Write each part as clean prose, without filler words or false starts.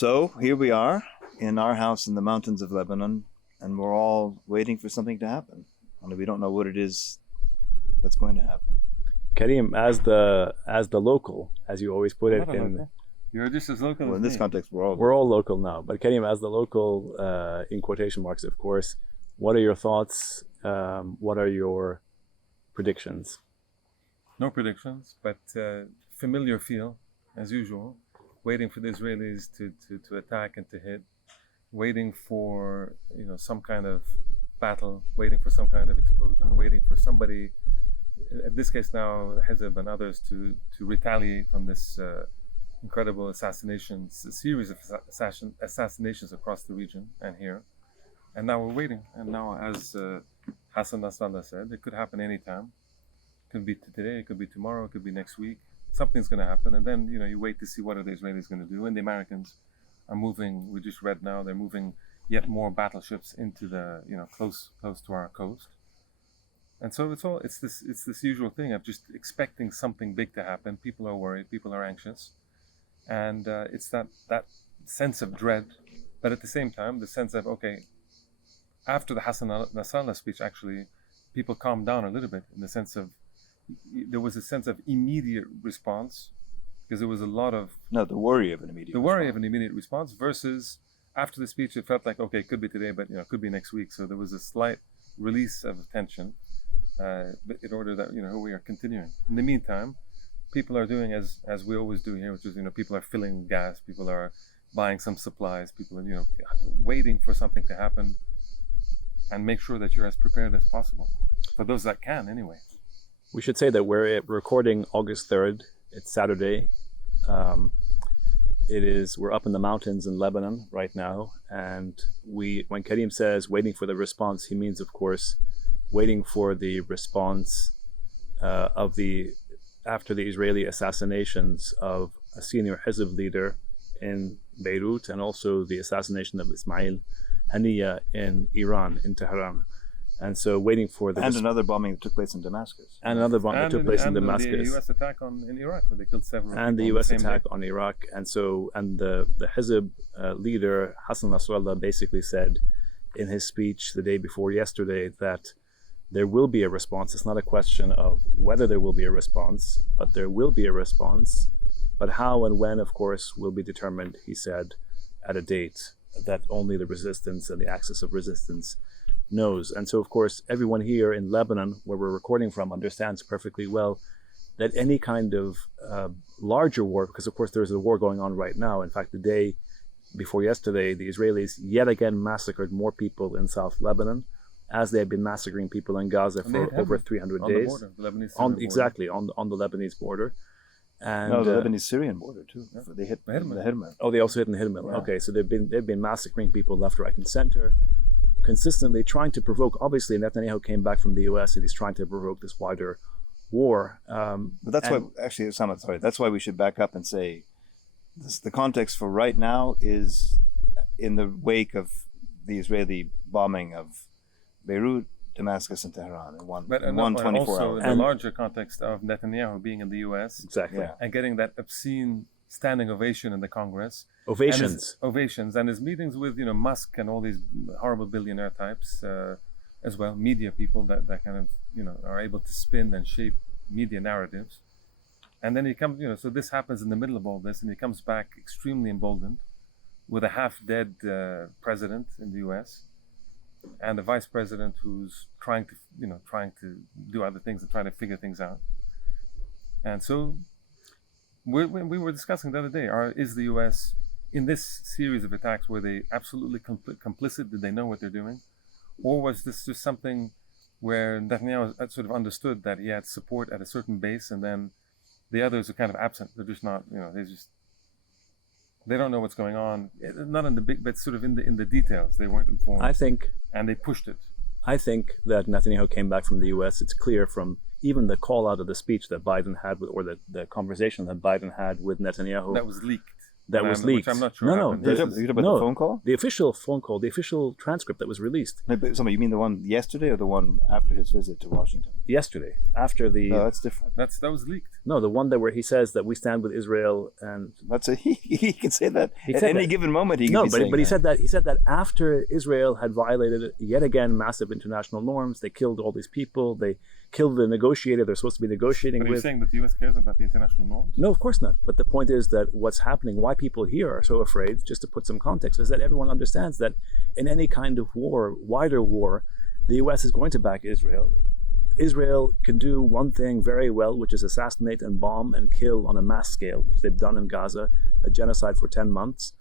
So here we are in our house in the mountains of Lebanon, and we're all waiting for something to happen. Only we don't know what it is that's going to happen. Karim, as the local, as you always put it, you're just as local. Well, in this context, we're all local now. But Karim, as the local, in quotation marks, of course, what are your thoughts? What are your predictions? No predictions, but familiar feel as usual. Waiting for the Israelis to attack and to hit. Waiting for some kind of battle. Waiting for some kind of explosion. Waiting for somebody. In this case now, Hezb and others to retaliate from this incredible assassinations, a series of assassinations across the region and here. And now we're waiting. And now, as Hassan Nasrallah said, it could happen anytime. It could be today, it could be tomorrow, it could be next week. Something's going to happen. And then, you wait to see what are the Israelis going to do. And the Americans are moving, we just read now, they're moving yet more battleships into the, close to our coast. And so it's this usual thing of just expecting something big to happen. People are worried, people are anxious. And it's that sense of dread, but at the same time, the sense of, okay, after the Hassan Nasrallah speech, actually, people calmed down a little bit in the sense of, there was a sense of immediate response, because there was a lot of... No, the worry of an immediate response versus after the speech, it felt like, okay, it could be today, but it could be next week. So there was a slight release of tension in order that, we are continuing. In the meantime, people are doing as we always do here, which is, people are filling gas, people are buying some supplies, people are, waiting for something to happen and make sure that you're as prepared as possible. For those that can, anyway. We should say that we're recording August 3rd. It's Saturday. We're up in the mountains in Lebanon right now. And when Karim says waiting for the response, he means, of course, waiting for the response after the Israeli assassinations of a senior Hezb leader in Beirut, and also the assassination of Ismail Haniyeh in Iran, in Tehran. And so waiting for the... And another bombing that took place in Damascus. And another bombing that took place in Damascus. And the U.S. attack in Iraq, where they killed several people. And the U.S. attack on Iraq. And the Hezb leader, Hassan Nasrallah, basically said in his speech the day before yesterday that there will be a response. It's not a question of whether there will be a response, but there will be a response. But how and when, of course, will be determined, he said, at a date that only the resistance and the axis of resistance knows. And so, of course, everyone here in Lebanon, where we're recording from, understands perfectly well that any kind of larger war, because of course there's a war going on right now. In fact, the day before yesterday, the Israelis yet again massacred more people in South Lebanon, as they had been massacring people in Gaza for over 300 days. On the border, exactly, on the Lebanese border. And no, the Lebanese-Syrian border too. Yeah. They hit the Hidman. Oh, they also hit in the Hidman. Yeah. Okay, so they've been massacring people left, right, and center, consistently trying to provoke. Obviously, Netanyahu came back from the U.S. and he's trying to provoke this wider war. But that's why, actually, Osama, sorry, that's why we should back up and say the context for right now is in the wake of the Israeli bombing of Beirut, Damascus, and Tehran in one 24 hours. In the larger context of Netanyahu being in the U.S. Exactly. And getting that obscene standing ovation in the Congress. Ovations. And his meetings with Musk and all these horrible billionaire types as well, media people that kind of are able to spin and shape media narratives. And then he comes, so this happens in the middle of all this, and he comes back extremely emboldened with a half-dead president in the U.S. and a vice president who's trying to do other things and trying to figure things out. And so we were discussing the other day, is the U.S. in this series of attacks, were they absolutely complicit? Did they know what they're doing? Or was this just something where Netanyahu sort of understood that he had support at a certain base, and then the others are kind of absent? They're just not, they don't know what's going on. Not in the big, but sort of in the details. They weren't informed. And they pushed it. I think that Netanyahu came back from the U.S. It's clear from even the call out of the speech that Biden had or the conversation that Biden had with Netanyahu. That was leaked. that was leaked. Which I'm not sure. No, happened. no, You're talking about no. the phone call? The official phone call, the official transcript that was released No, but somebody, you mean the one yesterday or the one after his visit to Washington? yesterday after the No, that's different. that was leaked. no, the one that where he says that we stand with Israel and That's he can say that He at said any that. given moment. He no, can be saying but he that. said that after Israel had violated yet again massive international norms, they killed all these people, they killed the negotiator they're supposed to be negotiating But are you with. saying that the U.S. cares about the international norms? No, of course not. But the point is that what's happening, why people here are so afraid, just to put some context, is that everyone understands that in any kind of war, wider war, the U.S. is going to back Israel. Israel can do one thing very well, which is assassinate and bomb and kill on a mass scale, which they've done in Gaza, a genocide for 10 months.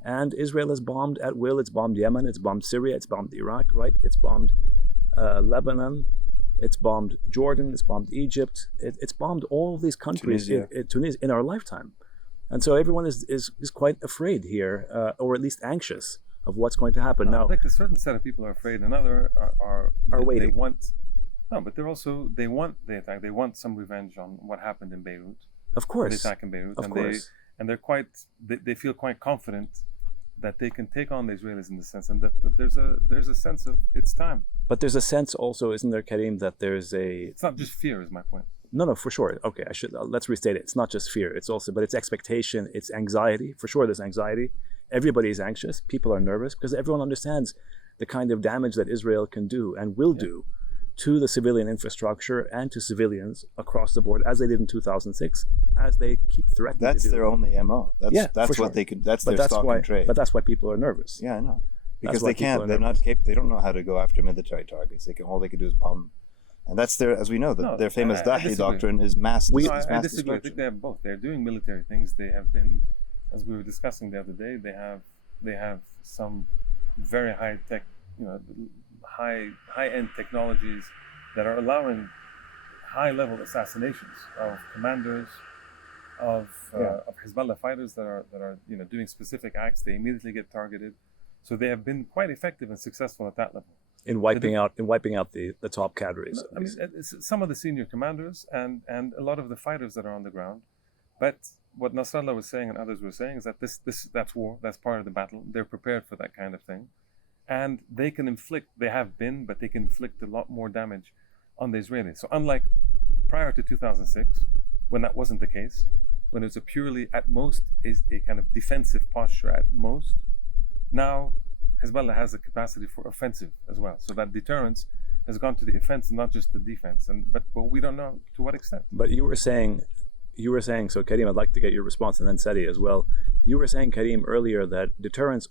And Israel has bombed at will. It's bombed Yemen, it's bombed Syria, it's bombed Iraq, right? It's bombed Lebanon, it's bombed Jordan, it's bombed Egypt, it's bombed all these countries Tunisia in our lifetime. And so everyone is quite afraid here, or at least anxious of what's going to happen. Now, I think a certain set of people are afraid, another are waiting. They want, no, but they're also, they want the attack. They want some revenge on what happened in Beirut. of course, The attack in Beirut. of and course. They're quite, they feel quite confident that they can take on the Israelis in the sense, and that there's a sense of it's time. But there's a sense also, isn't there, Karim, that there's a It's not just fear, is my point. no, for sure. Okay, I should let's restate it. It's not just fear. It's also, but it's expectation. It's anxiety. For sure, there's anxiety. Everybody is anxious. People are nervous because everyone understands the kind of damage that Israel can do and will do to the civilian infrastructure and to civilians across the board, as they did in 2006, as they keep threatening. That's to do. their only MO. That's for sure. what they can. That's But their that's stock why. and trade. But that's why people are nervous. Yeah, I know. Because why they people can't. are They're not nervous. capable. They don't know how to go after military targets. All they can do is bomb. And that's their, as we know, their famous I Dahi disagree. doctrine is mass. No, is I mass disagree. I destruction. think they have both. They're doing military things. They have been, as we were discussing the other day, they have some very high tech, high end technologies that are allowing high level assassinations of commanders, of Hezbollah fighters that are doing specific acts. They immediately get targeted, so they have been quite effective and successful at that level. In wiping out the top cadres. I mean, it's some of the senior commanders and a lot of the fighters that are on the ground. But what Nasrallah was saying and others were saying is that that's war. That's part of the battle. They're prepared for that kind of thing, and they can inflict. They have been, but they can inflict a lot more damage on the Israelis. So unlike prior to 2006, when that wasn't the case, when it was a purely at most is a kind of defensive posture at most, now Hezbollah has the capacity for offensive as well. So that deterrence has gone to the offense and not just the defense. But we don't know to what extent. But you were saying, so Karim, I'd like to get your response, and then Sadi as well. You were saying, Karim, earlier that deterrence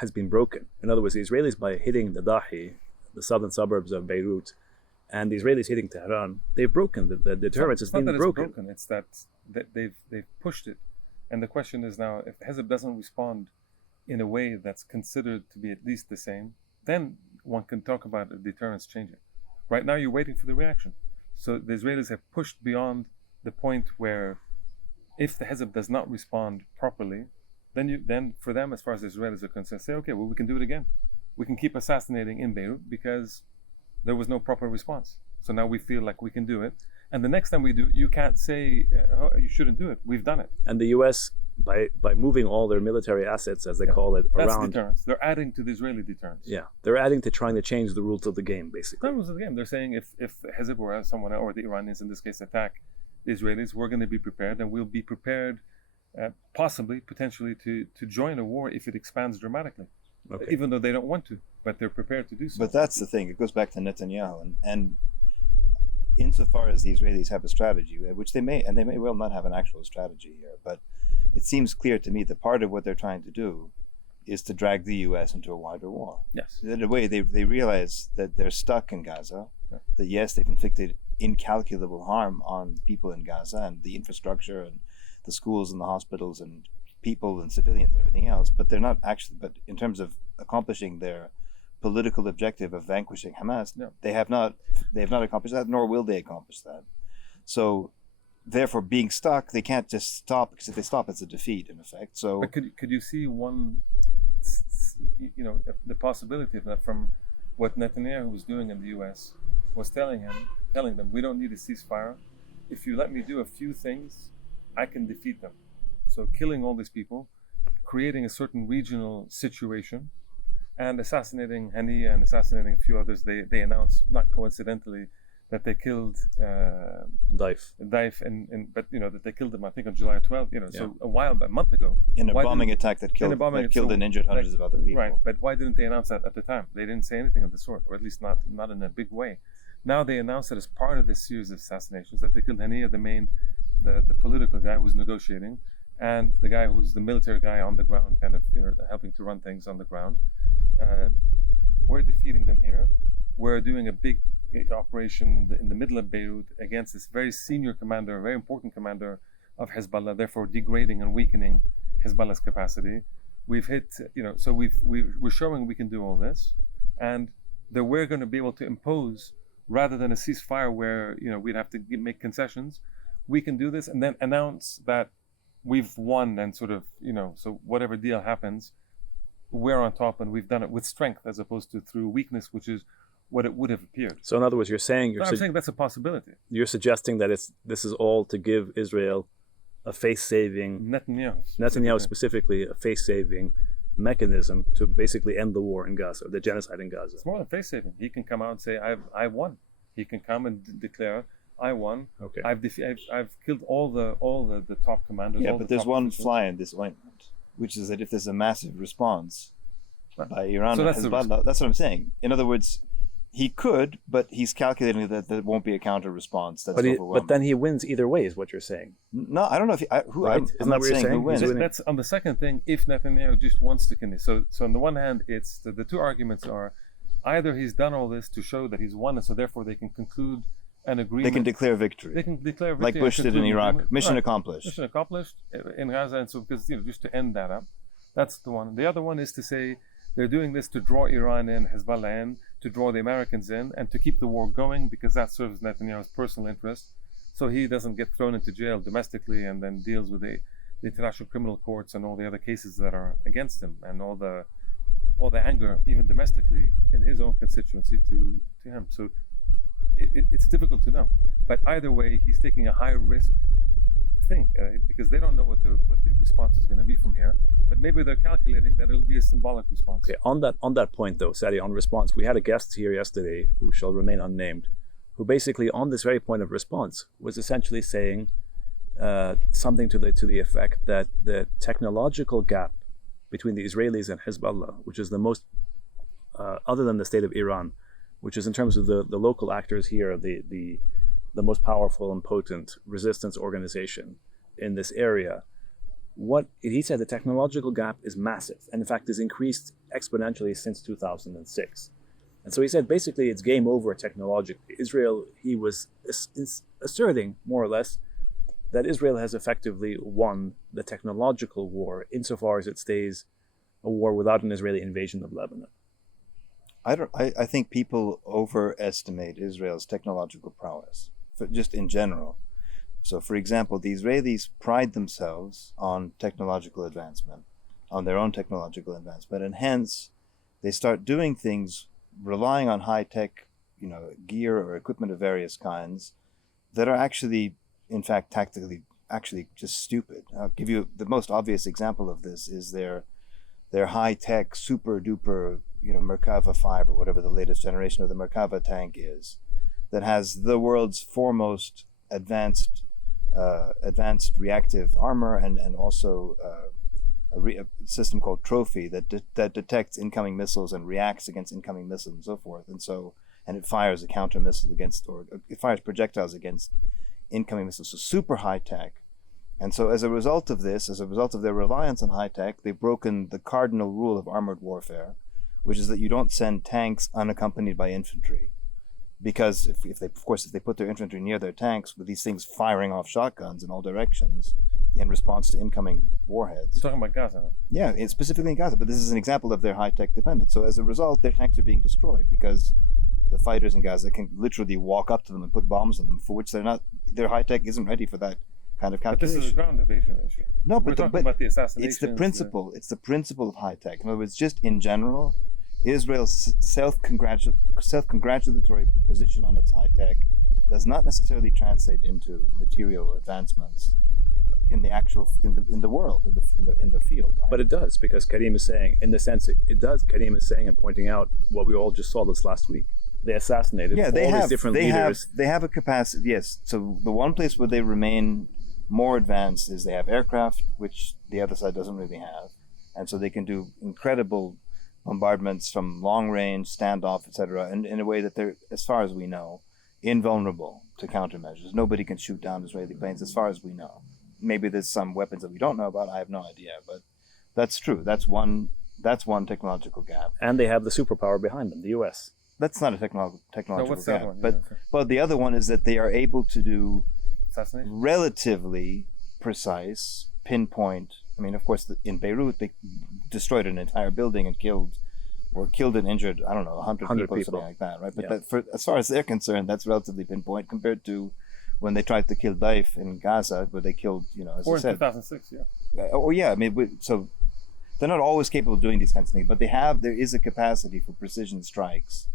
has been broken. In other words, the Israelis, by hitting the Dahi, the southern suburbs of Beirut, and the Israelis hitting Tehran, they've broken, the deterrence has been broken. It's that they've pushed it. And the question is now, if Hezbollah doesn't respond in a way that's considered to be at least the same, then one can talk about a deterrence changing. Right now, you're waiting for the reaction. So the Israelis have pushed beyond the point where, if the Hezbollah does not respond properly, then for them, as far as the Israelis are concerned, say, okay, well, we can do it again. We can keep assassinating in Beirut because there was no proper response. So now we feel like we can do it. And the next time we do, you can't say, you shouldn't do it. We've done it. And the U.S., by moving all their military assets, as they call it, That's around. deterrence. They're adding to the Israeli deterrence. Yeah, they're adding to trying to change the rules of the game, basically. The rules of the game. They're saying if Hezbollah or someone or the Iranians in this case attack the Israelis, we're going to be prepared, and we'll be prepared, potentially to join a war if it expands dramatically. Okay. Even though they don't want to, but they're prepared to do so. But that's the thing. It goes back to Netanyahu, and insofar as the Israelis have a strategy, which they may well not have an actual strategy here, but it seems clear to me that part of what they're trying to do is to drag the U.S. into a wider war. Yes. In a way, they realize that they're stuck in Gaza, that yes, they've inflicted incalculable harm on people in Gaza and the infrastructure and the schools and the hospitals and people and civilians and everything else, but they're not actually, but in terms of accomplishing their political objective of vanquishing Hamas, they have not accomplished that, nor will they accomplish that. So therefore, being stuck, they can't just stop, because if they stop, it's a defeat in effect. So, but could you see one, the possibility of that from what Netanyahu was doing in the U.S. was telling them, we don't need a ceasefire. If you let me do a few things, I can defeat them. So killing all these people, creating a certain regional situation and assassinating Haniya and assassinating a few others. They announced, not coincidentally, that they killed Daif. but that they killed him, I think, on July 12th. So a month ago, in a bombing attack that killed and injured hundreds of other people. Right, but why didn't they announce that at the time? They didn't say anything of the sort, or at least not in a big way. Now they announced that as part of this series of assassinations, that they killed Haniya, the political guy who was negotiating, and the guy who's the military guy on the ground, kind of helping to run things on the ground. We're defeating them here. We're doing a big operation in the middle of Beirut against this very senior commander, a very important commander of Hezbollah, therefore degrading and weakening Hezbollah's capacity. We've hit, so we're showing we can do all this, and that we're going to be able to impose, rather than a ceasefire where we'd have to make concessions, we can do this and then announce that we've won, and sort of so whatever deal happens, we're on top, and we've done it with strength as opposed to through weakness, which is what it would have appeared. So in other words, I'm saying that's a possibility. You're suggesting that this is all to give Israel a face-saving, Netanyahu specifically, a face-saving mechanism to basically end the war in Gaza, the genocide in Gaza. It's more than face-saving. He can come out and say, I've won. He can come and declare, I won. Okay. I've killed all the top commanders. Yeah, but there's one fly in this ointment, which is that if there's a massive response by Iran and Hezbollah, that's what I'm saying. In other words, he could, but he's calculating that there won't be a counter response. But then he wins either way, is what you're saying. No, I don't know if I'm not saying who wins. That's on the second thing. If Netanyahu just wants to continue, so on the one hand, it's the two arguments are either he's done all this to show that he's won, and so therefore they can conclude an agreement. They can declare victory. Like Bush did in Iraq. Mission accomplished. Mission accomplished in Gaza, and so because just to end that up, that's the one. The other one is to say they're doing this to draw Iran in, Hezbollah in, to draw the Americans in, and to keep the war going, because that serves Netanyahu's personal interest, so he doesn't get thrown into jail domestically and then deals with the international criminal courts and all the other cases that are against him, and all the anger, even domestically, in his own constituency to him. So it's difficult to know. But either way, he's taking a high risk thing, because they don't know what the response is going to be from here. But maybe they're calculating that it'll be a symbolic response. Okay, on that point though, Sadi, on response, we had a guest here yesterday who shall remain unnamed, who basically on this very point of response was essentially saying something to the effect that the technological gap between the Israelis and Hezbollah, which is the most, other than the state of Iran, which is in terms of the local actors here, the most powerful and potent resistance organization in this area, what he said, the technological gap is massive, and in fact has increased exponentially since 2006. And so he said basically it's game over technologically. Israel, he was asserting more or less that Israel has effectively won the technological war insofar as it stays a war without an Israeli invasion of Lebanon. I think people overestimate Israel's technological prowess, just in general. So, for example, the Israelis pride themselves on technological advancement, on their own technological advancement, and hence they start doing things relying on high-tech, gear or equipment of various kinds that are actually, in fact, tactically, actually just stupid. I'll give you the most obvious example of this is their high-tech, super-duper, Merkava 5 or whatever the latest generation of the Merkava tank is, that has the world's foremost advanced reactive armor and also a system called Trophy that detects incoming missiles and reacts against incoming missiles and so forth, and it fires a counter missile it fires projectiles against incoming missiles. So super high tech. And so as a result of their reliance on high tech, they've broken the cardinal rule of armored warfare, which is that you don't send tanks unaccompanied by infantry. Because if they put their infantry near their tanks with these things firing off shotguns in all directions in response to incoming warheads. You're talking about Gaza? Yeah, it's specifically in Gaza, but this is an example of their high-tech dependence. So as a result, their tanks are being destroyed because the fighters in Gaza can literally walk up to them and put bombs on them, for which their high-tech isn't ready for that kind of calculation. But this is a ground invasion issue. No, we're talking about the assassinations. It's the principle. It's the principle of high-tech. In other words, just in general, Israel's self-congratulatory position on its high-tech does not necessarily translate into material advancements in the actual in the world in the field, right? But it does, because Karim is saying, in the sense it does. Karim is saying and pointing out what we all just saw this last week. They assassinated all these different leaders. They have a capacity. Yes. So the one place where they remain more advanced is they have aircraft, which the other side doesn't really have, and so they can do incredible bombardments from long range, standoff, etc., and in a way that they're, as far as we know, invulnerable to countermeasures. Nobody can shoot down Israeli planes, as far as we know. Maybe there's some weapons that we don't know about. I have no idea, but that's true. That's one technological gap. And they have the superpower behind them, the U.S. That's not a technological what's gap. that one? But the other one is that they are able to do Assassination? relatively precise, pinpoint. I mean, of course, in Beirut, they destroyed an entire building and killed and injured, I don't know, 100 people, something like that, right? But as far as they're concerned, that's relatively pinpoint compared to when they tried to kill Daif in Gaza, where they killed, as or I said. in 2006, yeah. I mean, so they're not always capable of doing these kinds of things, but there is a capacity for precision strikes.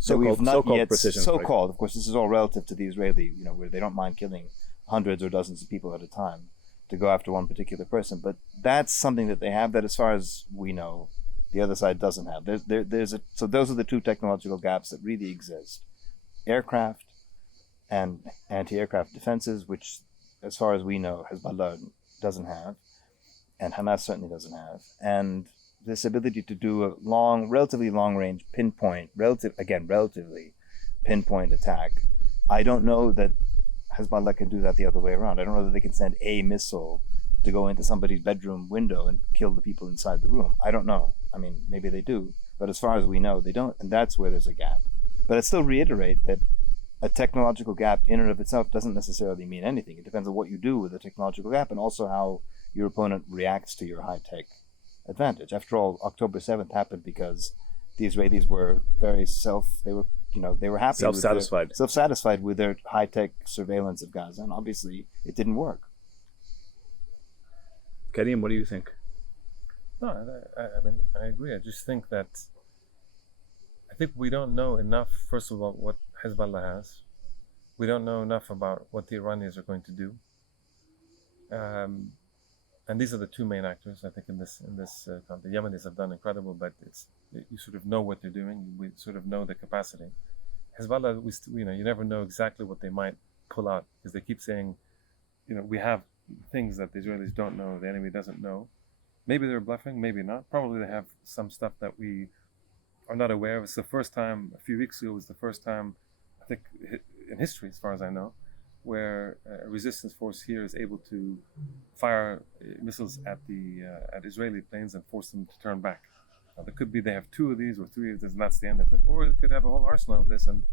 So-called precision strikes. So-called, of course, this is all relative to the Israeli, where they don't mind killing hundreds or dozens of people at a time to go after one particular person. But that's something that they have that, as far as we know, the other side doesn't have. So those are the two technological gaps that really exist: aircraft and anti-aircraft defenses, which, as far as we know, Hezbollah doesn't have, and Hamas certainly doesn't have, and this ability to do a relatively long-range relatively pinpoint attack. I don't know that Hezbollah can do that the other way around. I don't know that they can send a missile to go into somebody's bedroom window and kill the people inside the room. I don't know. I mean, maybe they do, but as far as we know, they don't, and that's where there's a gap. But I still reiterate that a technological gap in and of itself doesn't necessarily mean anything. It depends on what you do with the technological gap and also how your opponent reacts to your high-tech advantage. After all, October 7th happened because the Israelis were very they were happy, self-satisfied with their high-tech surveillance of Gaza, and obviously it didn't work. Karim, what do you think? No, I mean, I agree. I just think that we don't know enough, first of all, what Hezbollah has. We don't know enough about what the Iranians are going to do. And these are the two main actors, I think, in this conflict. The Yemenis have done incredible, but you sort of know what they're doing. We sort of know the capacity. Hezbollah, you never know exactly what they might pull out, because they keep saying, we have things that the Israelis don't know, the enemy doesn't know. Maybe they're bluffing, maybe not. Probably they have some stuff that we are not aware of. It's the first time, a few weeks ago was the first time, I think, in history, as far as I know, where a resistance force here is able to fire missiles at Israeli planes and force them to turn back. Now, there could be they have 2 of these or 3 of these, and that's the end of it. Or they could have a whole arsenal of this, and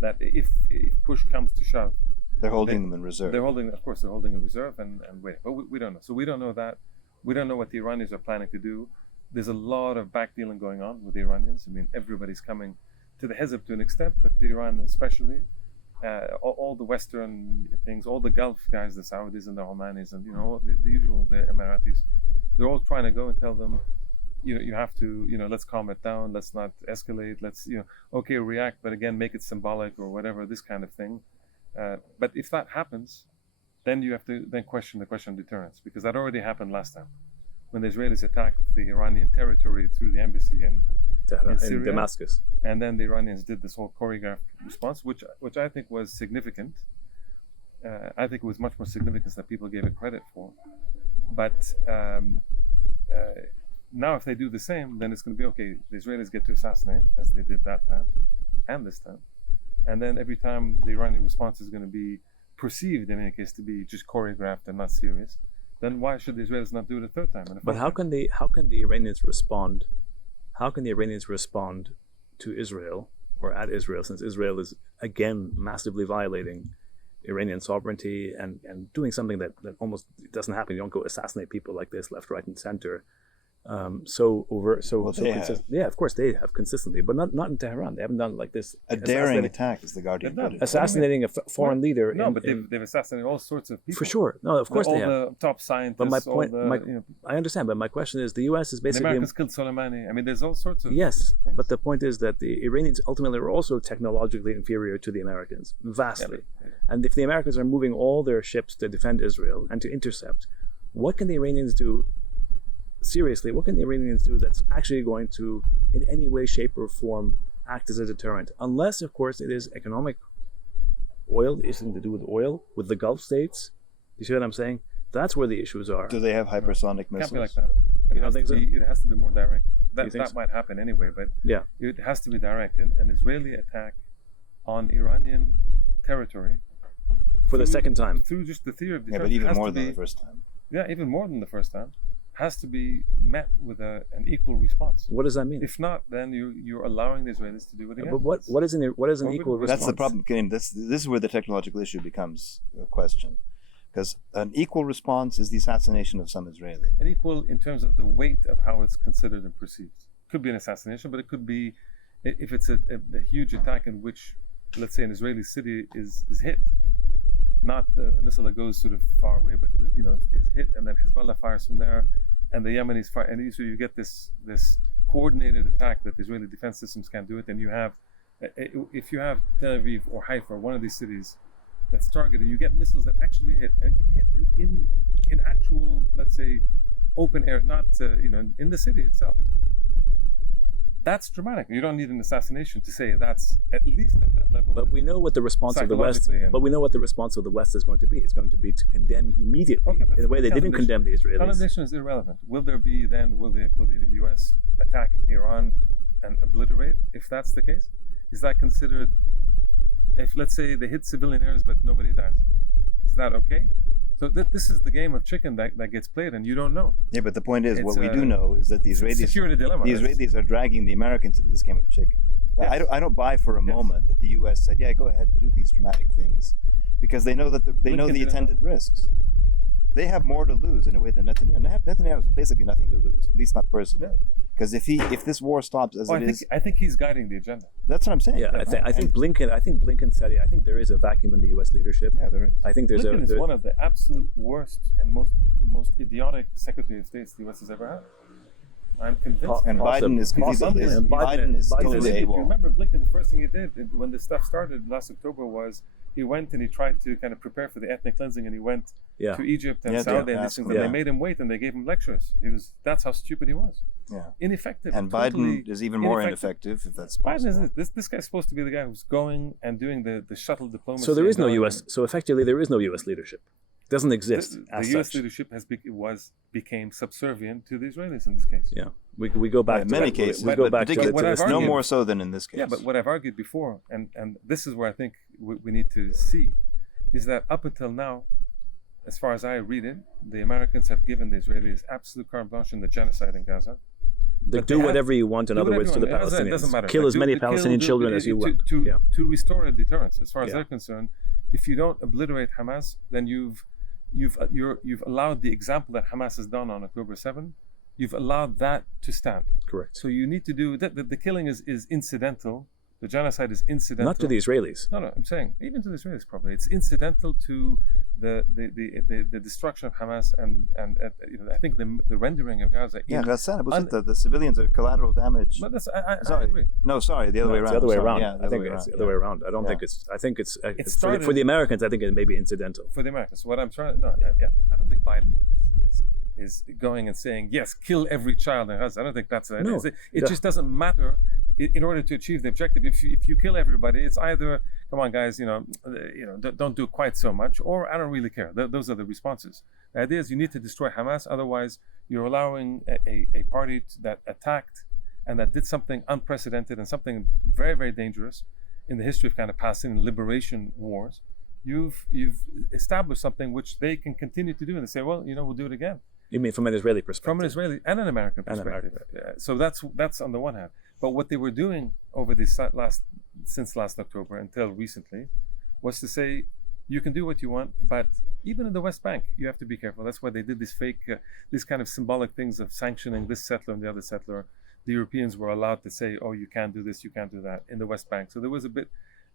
that if push comes to shove, they're holding them in reserve. They're holding in reserve and wait. But we don't know. So we don't know that. We don't know what the Iranians are planning to do. There's a lot of backdealing going on with the Iranians. I mean, everybody's coming to the Hezb to an extent, but the Iran especially. All the Western things, all the Gulf guys, the Saudis and the Omanis, and the usual, the Emiratis, they're all trying to go and tell them, you have to, let's calm it down, let's not escalate, let's, okay, react, but again, make it symbolic or whatever, this kind of thing. But if that happens, then you have to question the question of deterrence, because that already happened last time when the Israelis attacked the Iranian territory through the embassy in Syria, Damascus. And then the Iranians did this whole choreographed response, which I think was significant. I think it was much more significant than people gave it credit for. But now if they do the same, then it's going to be okay. The Israelis get to assassinate, as they did that time and this time. And then every time the Iranian response is going to be perceived, in any case, to be just choreographed and not serious, then why should the Israelis not do it a third time? But how can the Iranians respond? How can the Iranians respond to Israel or at Israel, since Israel is again massively violating Iranian sovereignty and doing something that almost doesn't happen? You don't go assassinate people like this left, right, and center. Yeah, of course they have consistently, but not in Tehran. They haven't done it like this. A daring attack, as the Guardian put it. Assassinating a foreign leader. No, but they've assassinated all sorts of people. For sure. No, of course they have. All the top scientists. But my point, I understand, but my question is, the U.S. is basically... The Americans killed Soleimani. I mean, there's all sorts of... Yes, things. But the point is that the Iranians ultimately are also technologically inferior to the Americans, vastly. Yeah, And if the Americans are moving all their ships to defend Israel and to intercept, what can the Iranians do? Seriously, what can the Iranians do that's actually going to, in any way, shape, or form, act as a deterrent? Unless, of course, it is economic. Oil, something to do with oil, with the Gulf states. You see what I'm saying? That's where the issues are. Do they have hypersonic Can't missiles? be like that. You don't think so? It has to be more direct. That think so? might happen anyway, but Yeah. it has to be direct. An Israeli attack on Iranian territory For the second time. through just the theory of Yeah, deterrence. but even has more to than be- the first time. Yeah, even more than the first time, has to be met with an equal response. What does that mean? If not, then you're allowing the Israelis to do it again. But what is an equal That's response? That's the problem, Karim. This is where the technological issue becomes a question. Because an equal response is the assassination of some Israeli. And equal in terms of the weight of how it's considered and perceived. Could be an assassination, but it could be if it's a huge attack in which, let's say, an Israeli city is hit, not a missile that goes sort of far away, but is hit, and then Hezbollah fires from there, and the Yemenis fire, and so you get this coordinated attack that the Israeli defense systems can't do it, and you have, if you have Tel Aviv or Haifa, one of these cities that's targeted, you get missiles that actually hit in actual, let's say, open air, not in the city itself. That's dramatic. You don't need an assassination to say that's at least at that level. But we know what the response of the West. Psychologically, and- But we know what the response of the West is going to be. It's going to be to condemn immediately Okay, but in a way they didn't condemn the Israelis. Condemnation is irrelevant. Will the U.S. attack Iran and obliterate? If that's the case, is that considered? If, let's say, they hit civilian areas but nobody dies, is that okay? So this is the game of chicken that gets played, and you don't know. Yeah, but the point is, what It's we a- do know is that the It's a Israelis, security dilemma. the Israelis are dragging the Americans into this game of chicken. Yes. I don't buy for a Yes. moment that the U.S. said, "Yeah, go ahead and do these dramatic things," because they know that they know Lincoln the didn't attendant risks. They have more to lose in a way than Netanyahu. Netanyahu has basically nothing to lose, at least not personally. Yeah. Because if this war stops as it is, I think he's guiding the agenda. that's what I'm saying. Yeah, I think Blinken said it. I think there is a vacuum in the U.S. leadership. Yeah, there is. I think there's Lincoln is one of the absolute worst and most idiotic Secretary of States the U.S. has ever had. I'm convinced. And Possibly. Biden is Possibly. completely. And Biden is Biden If totally you able. remember Blinken, the first thing he did when this stuff started last October was he went and he tried to kind of prepare for the ethnic cleansing, and he went Yeah. to Egypt and Yeah, Saudi yeah, and these things, yeah. and they made him wait and they gave him lectures. That's how stupid he was. Yeah. Ineffective. And totally Biden is even more ineffective, if that's Biden possible. is this guy's supposed to be the guy who's going and doing the shuttle diplomacy. So there is and no going- U.S. So effectively, there is no U.S. leadership. It doesn't exist The as U.S. such. leadership became subservient to the Israelis in this case. Yeah, we go back In to many that. cases, We but go back to, particularly- what I've this. no argued- more so than in this case. Yeah, but what I've argued before, and this is where I think we need to see, is that up until now, as far as I read it, the Americans have given the Israelis absolute carte blanche in the genocide in Gaza. Like, But do they whatever you want, in Do other whatever words, to the you want. It doesn't Palestinians. matter. Kill Like, as many kill- Palestinian children as you want. To restore a deterrence, as far as Yeah. they're concerned, if you don't obliterate Hamas, then you've allowed the example that Hamas has done on October 7. You've allowed that to stand. Correct. So you need to do that. The killing is incidental. The genocide is incidental. Not to the Israelis. No, I'm saying even to the Israelis probably. It's incidental to the destruction of Hamas and I think the rendering of Gaza. Yeah, Ghassan, un- the civilians are collateral damage. But I Sorry. agree. No, sorry, the other No, way it's around. the other way Sorry, around. yeah, I think it's the other way around. I don't think it's. I think it's started- for the Americans. I think it may be incidental. For the Americans. What I'm trying, I don't think Biden is going and saying yes, kill every child in Gaza. I don't think that's it. No. It just doesn't matter. In order to achieve the objective, if you kill everybody, it's either come on guys, don't do quite so much, or I don't really care. Those are the responses. The idea is you need to destroy Hamas, otherwise you're allowing a party that attacked and that did something unprecedented and something very, very dangerous in the history of kind of Palestinian liberation wars. You've established something which they can continue to do, and they say, well, we'll do it again. You mean from an Israeli perspective? From an Israeli and an American And perspective. American. So that's on the one hand. But what they were doing over since last October until recently was to say, you can do what you want, but even in the West Bank, you have to be careful. That's why they did this fake, these kind of symbolic things of sanctioning this settler and the other settler. The Europeans were allowed to say, oh, you can't do this, you can't do that in the West Bank. So there was a bit,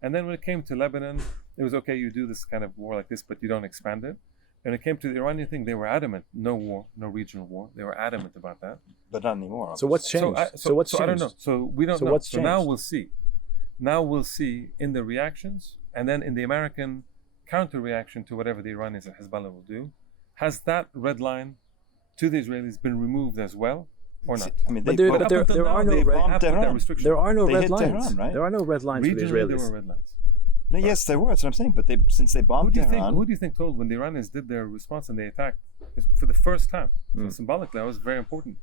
and then when it came to Lebanon, it was okay, you do this kind of war like this, but you don't expand it. When it came to the Iranian thing, they were adamant, no war, no regional war. They were adamant about that. But not anymore. So what's changed? What's changed? I don't know. So we don't So know. what's So now changed? we'll see. Now we'll see in the reactions, and then in the American counter reaction to whatever the Iranians and Hezbollah will do. Has that red line to the Israelis been removed as well, or not? I mean, But they, there are no red bombed Tehran. There are no They red hit lines. Tehran, right? There are no red lines for the Regionally, there Israelis. were red lines. No, yes, there were. That's what I'm saying. But since they bombed Tehran, Who do you think told when the Iranians did their response and they attacked for the first time? So symbolically, that was very important.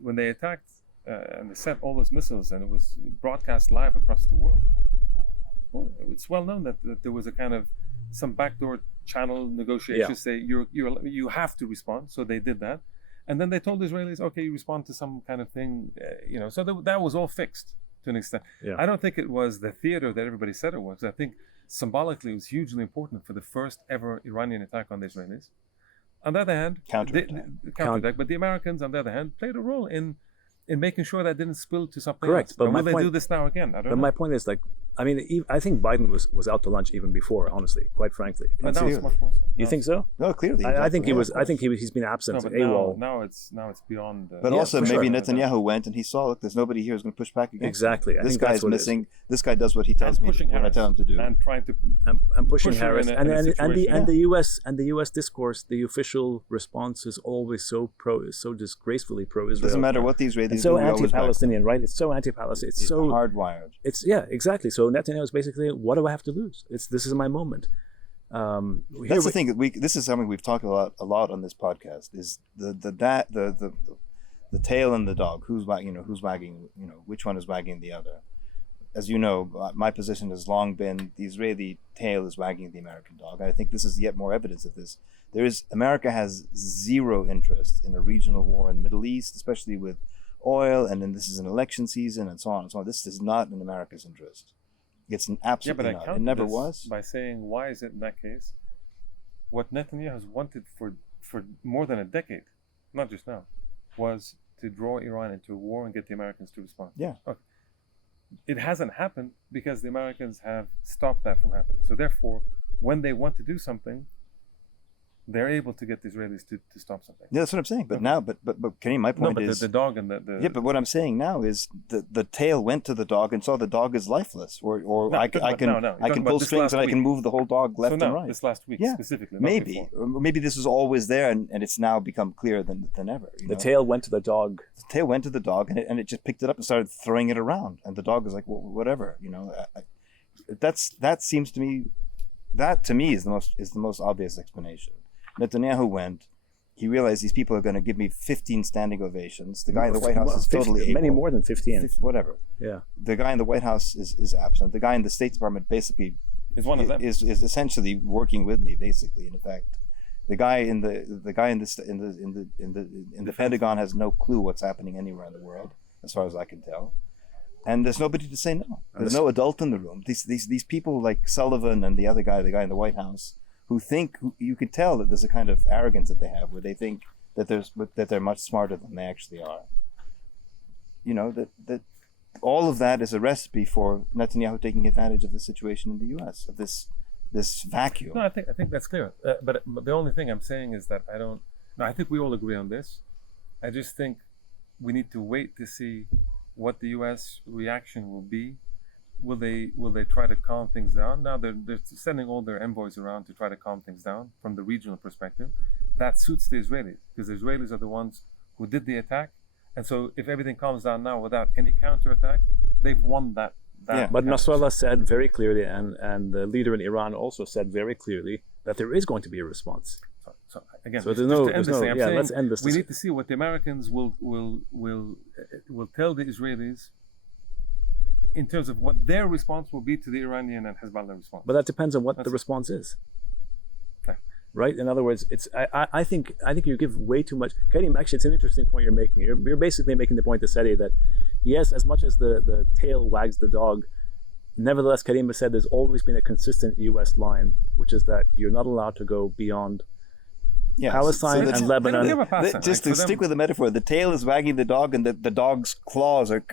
When they attacked and they sent all those missiles and it was broadcast live across the world, well, it's well known that there was a kind of some backdoor channel negotiations. Say you have to respond, so they did that, and then they told the Israelis, okay, you respond to some kind of thing, So that was all fixed to an extent. Yeah. I don't think it was the theater that everybody said it was. I think symbolically it was hugely important for the first ever Iranian attack on the Israelis. On the other hand, counterattack. But the Americans, on the other hand, played a role in making sure that didn't spill to something Correct. else. But will they do this now again? I don't know. My point is, like, I mean, I think Biden was out to lunch even before, honestly, quite frankly. But now it's much more so. You think so? no, clearly. I think he was. I think he's been absent. No, but AWOL. now it's beyond. But Yeah, also for maybe sure. Netanyahu went and he saw, look, there's nobody here who's going to push back against Exactly. him. I This think that's guy's what it is. missing. This guy does what he tells me pushing when I tell him to do. and trying to I'm pushing push her Harris, in a situation. and the U.S. discourse, the official response is always so disgracefully pro-Israel. Doesn't matter what the Israelis It's so do. we always back them. anti-Palestinian, right? It's so anti-Palestinian. It's so hardwired. It's exactly. So Netanyahu is basically, what do I have to lose? This is my moment. That's the thing. This is something we've talked a lot on this podcast. Is the tail and the dog? Who's wagging? Which one is wagging the other? As you know, my position has long been the Israeli tail is wagging the American dog. I think this is yet more evidence of this. America has zero interest in a regional war in the Middle East, especially with oil, and then this is an election season, and so on and so on. This is not in America's interest. It's absolutely not. It never was. By saying, why is it in that case? What Netanyahu has wanted for more than a decade, not just now, was to draw Iran into a war and get the Americans to respond. Yeah. Okay. It hasn't happened because the Americans have stopped that from happening. So therefore, when they want to do something, they're able to get the Israelis to stop something. Yeah, that's what I'm saying. But now, but Kenny, my point is the dog and the yeah. But what I'm saying now is the tail went to the dog and saw the dog is lifeless, or I can pull strings and I can move the whole dog left and right. This last week specifically. Maybe this was always there and it's now become clearer than ever. The tail went to the dog. The tail went to the dog and it just picked it up and started throwing it around, and the dog was like, well, whatever. That seems to me, that to me is the most obvious explanation. Netanyahu went. He realized these people are going to give me 15 standing ovations. The guy in the White House is totally able. Many more than 15. Whatever. Yeah. The guy in the White House is absent. The guy in the State Department basically is one of them. Is essentially working with me, basically. In effect, the guy in the Pentagon has no clue what's happening anywhere in the world, as far as I can tell. And there's nobody to say no. There's no adult in the room. These people like Sullivan and the other guy, the guy in the White House, who you could tell that there's a kind of arrogance that they have, where they think that they're much smarter than they actually are. That all of that is a recipe for Netanyahu taking advantage of the situation in the U.S., of this vacuum. No, I think that's clear. But the only thing I'm saying is that I think we all agree on this. I just think we need to wait to see what the U.S. reaction will be. Will they try to calm things down? Now they're sending all their envoys around to try to calm things down from the regional perspective. That suits the Israelis, because the Israelis are the ones who did the attack, and so if everything calms down now without any counterattack, they've won that. But Nasrallah said very clearly, and the leader in Iran also said very clearly that there is going to be a response. So again, let's end this. We need to see what the Americans will tell the Israelis in terms of what their response will be to the Iranian and Hezbollah response. But that depends on what the response is. Okay. Right? In other words, I think you give way too much. Karim, actually, it's an interesting point you're making. You're basically making the point to Sadi that, yes, as much as the tail wags the dog, nevertheless, Karim has said there's always been a consistent U.S. line, which is that you're not allowed to go beyond Palestine and Lebanon. Just to stick with the metaphor, the tail is wagging the dog, and the dog's claws are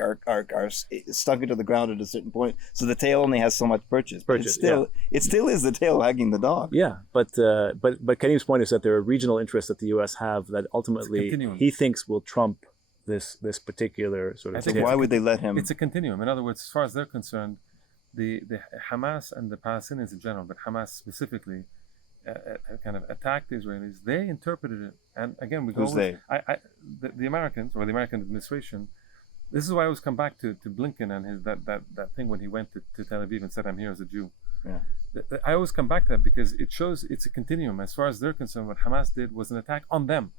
stuck into the ground at a certain point. So the tail only has so much purchase. It still is the tail wagging the dog. Yeah, but Karim's point is that there are regional interests that the U.S. have that ultimately he thinks will trump this particular sort of. I think why would they let him? It's a continuum. In other words, as far as they're concerned, the Hamas and the Palestinians in general, but Hamas specifically, kind of attacked the Israelis. They interpreted it, and again, we go. Who's they? The Americans or the American administration. This is why I always come back to Blinken and his that thing when he went to Tel Aviv and said, "I'm here as a Jew." Yeah. I always come back to that because it shows it's a continuum. As far as they're concerned, what Hamas did was an attack on them.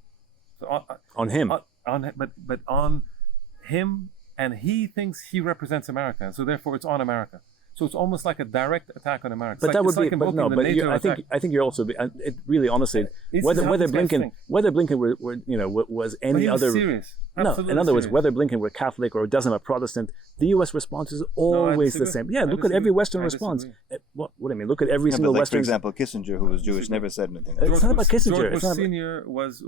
So On him. But on him, and he thinks he represents America, so therefore it's on America. So it's almost like a direct attack on America. But that would be, but no. But I think you're also. It really, honestly, whether Blinken was any other. Serious. No, in other words, whether Blinken were Catholic or doesn't a Protestant, the U.S. response is always the same. Yeah, look at every Western response. What do I mean? Look at every single Western. For example, Kissinger, who was Jewish, never said anything. It's not about Kissinger. George Bush Senior was,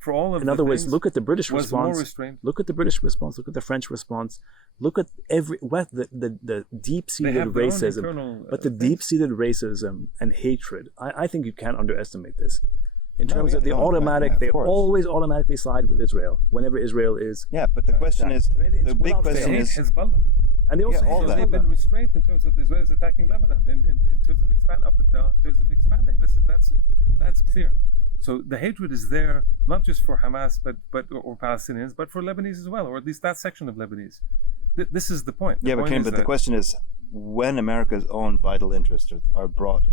for all of. In other words, look at the British response. More restrained. Look at the British response. Look at the French response. Look at the deep-seated racism, but the deep-seated racism and hatred. I think you can't underestimate this. In terms of they always automatically side with Israel whenever Israel is. Yeah, but the question is, the big question is Hezbollah. And they also they've been restrained in terms of the Israelis attacking Lebanon, in terms of expanding. That's clear. So the hatred is there, not just for Hamas, or Palestinians, but for Lebanese as well, or at least that section of Lebanese. This is the point. The question is, when America's own vital interests are brought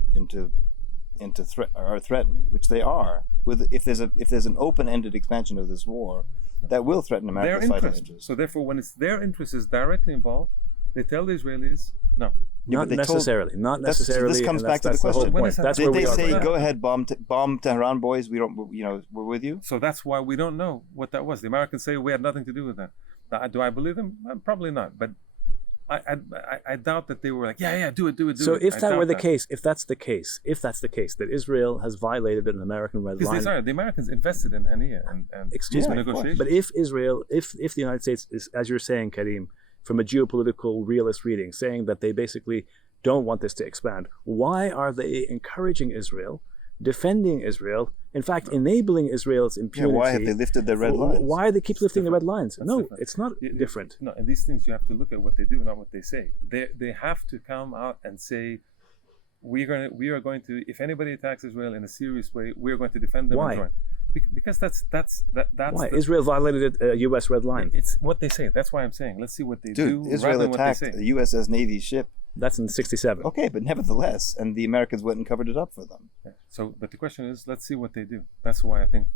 are threatened, which they are, if there's an open-ended expansion of this war, that will threaten America's vital interests. So therefore, when it's their interest is directly involved, they tell the Israelis no. Not necessarily. This comes back to the question. Did they say, "Go ahead, bomb Tehran, boys. We're with you"? So that's why we don't know what that was. The Americans say we had nothing to do with that. Do I believe them? Probably not. But I doubt that they were like, yeah, do it. So if that were the case, if that's the case, that Israel has violated an American red line, because the Americans invested in Haniya and negotiations. But if Israel, if the United States is, as you're saying, Karim, from a geopolitical realist reading, saying that they basically don't want this to expand, why are they encouraging Israel, defending Israel, in fact, enabling Israel's impunity? Why have they lifted their red lines? Why do they keep lifting the red lines? Different. It's not different. No, and these things you have to look at what they do, not what they say. They have to come out and say, we are going to, if anybody attacks Israel in a serious way, we are going to defend them. Why? Because that's why Israel violated a U.S. red line. It's what they say. That's why I'm saying. Let's see what they do. Israel attacked the USS Navy ship. That's in '67. Okay, but nevertheless, and the Americans went and covered it up for them. Yeah. So, but the question is, let's see what they do. This is why I think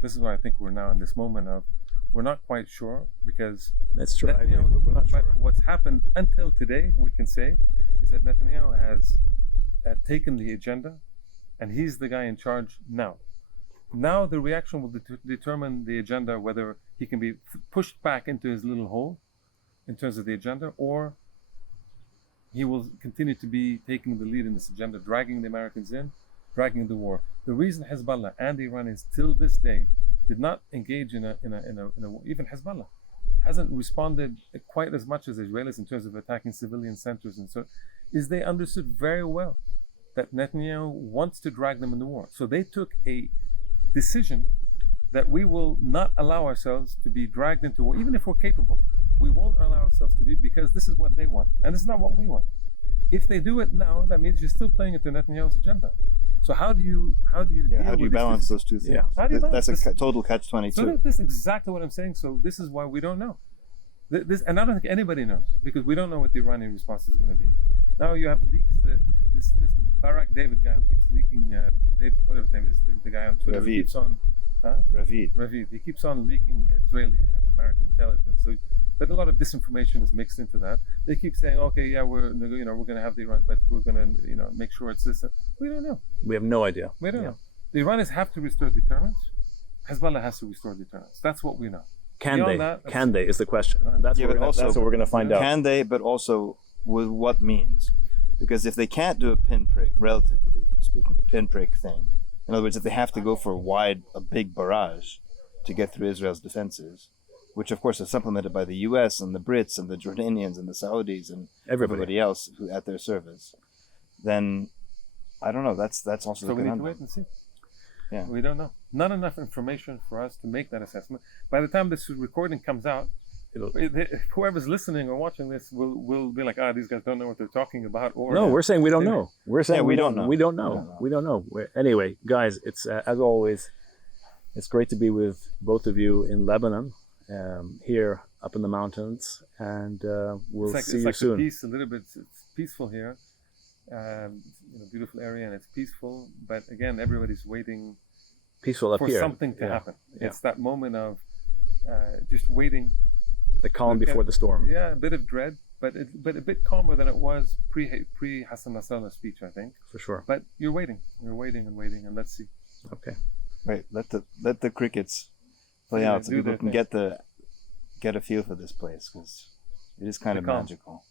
we're now in this moment of, we're not quite sure, because that's true. I agree, but we're not sure. But what's happened until today, we can say, is that Netanyahu has taken the agenda, and he's the guy in charge now. Now the reaction will determine the agenda, whether he can be pushed back into his little hole in terms of the agenda, or he will continue to be taking the lead in this agenda, dragging the Americans in, dragging the war. The reason Hezbollah and the Iranians till this day did not engage in a even Hezbollah hasn't responded quite as much as the Israelis in terms of attacking civilian centers, and so is they understood very well that Netanyahu wants to drag them in the war. So they took a decision that we will not allow ourselves to be dragged into war, even if we're capable. We won't allow ourselves to be, because this is what they want, and this is not what we want. If they do it now, that means you're still playing into Netanyahu's agenda. So how do you balance those two things? Yeah. That's a total catch-22. So this is exactly what I'm saying. So this is why we don't know. And I don't think anybody knows, because we don't know what the Iranian response is going to be. Now you have leaks. This Barak David guy who keeps leaking. Whatever his name is, the guy on Twitter. Ravid. Keeps on. Ravid. He keeps on leaking Israeli and American intelligence. So, but a lot of disinformation is mixed into that. They keep saying, okay, yeah, we're going to have the Iran, but we're going to make sure it's this. We don't know. We have no idea. We don't know. The Iranians have to restore deterrence. Hezbollah has to restore deterrence. That's what we know. Can they is the question. That's what we're going to find out. Can they, but also with what means? Because if they can't do a pinprick, relatively speaking, a pinprick thing, in other words, if they have to go for a big barrage to get through Israel's defenses, which of course are supplemented by the US and the Brits and the Jordanians and the Saudis and everybody else who at their service, then I don't know. That's also so we need to wait and see. Yeah, we don't know. Not enough information for us to make that assessment. By the time this recording comes out, whoever's listening or watching this will be like, these guys don't know what they're talking about. Or no, we're saying we don't know. We're saying we don't know. We don't know. We don't know. Anyway, guys, it's as always, it's great to be with both of you in Lebanon, here up in the mountains, and we'll see you soon. Peace, a little bit. It's peaceful here. Beautiful area, and it's peaceful. But again, everybody's waiting. Peaceful up for here. something to happen. Yeah. It's that moment of just waiting. The calm before the storm. Yeah, a bit of dread, but a bit calmer than it was pre Hassan Nasrallah's speech, I think. For sure. But you're waiting, and let's see. Okay. Right. Let the crickets play out so people can get a feel for this place, because it is kind of magical.